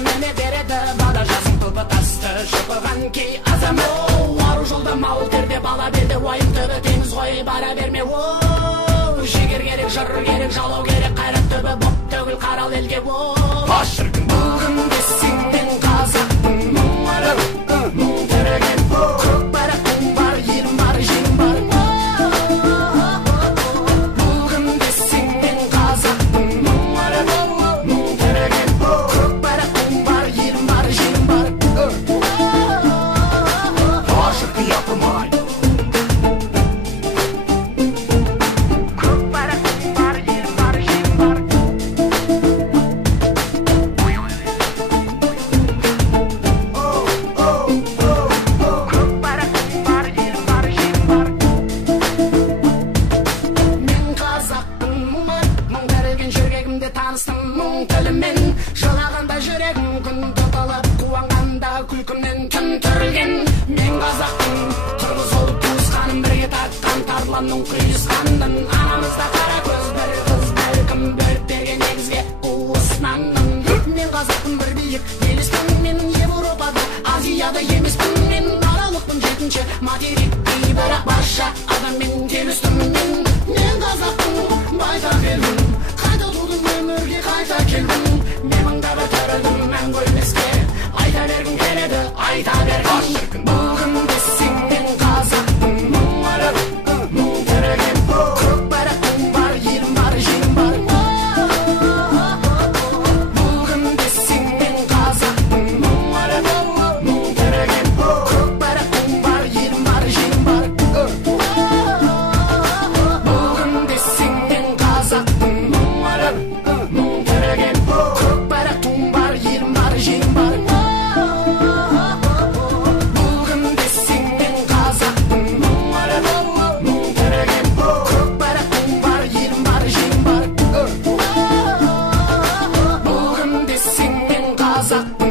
әміне береді бала жасын тұлпы тасты шыпыған кей азамат ару жолда мал терде бала берді уайым түбі теңіз ғой бара берме жігер керек жыр керек жалау керек қайрат түбі боп төгіл қарал елге аш шіркін бүгінде сенен қазақтың мұңары мұң тереген көк байрақтың бар елім бар жерім бар бүгінде сенен қазақтың мұңары мұң тереген көк байрақтың бар елім бар жерім бар аш шіркін япырмай мұң тілімен жылағанда жүрегім күн тұтылып қуанғанда күлкімнен түн түрілген мен қазақтың қырғыз ұлт туысқаным бірге тартқан тарланның құйысқанмын анамызда қара көз бір қыз бәлкім бөліп берген негізге уысынанмын мен қазақтың бір биік елеспін мен Европада Азияда емеспін мен аралықпын жетінші материктей бірақ барша адаммен келістім мен қазақтың байтақ елмін қайта тудым өмірге қайта келдім мен мыңда бір тірілдім мәңгі өлмеске айта бергім келеді айта бергім бүгінде сенен қазақтың мұңары мұң тереген көк байрақтың бар елім бар жерім бар бүгінде сенен қазақтың мұңары мұң тереген көк байрақтың бар елім бар жерім бар бүгінде сенен қазақтың мұңары мұң тереген көк байрақтың бар елім бар жерім бар бүгінде сенен қазақтың мұңары мұң тереген көк байрақтың бар елім бар жерім бар бүгінде сенен қазақтың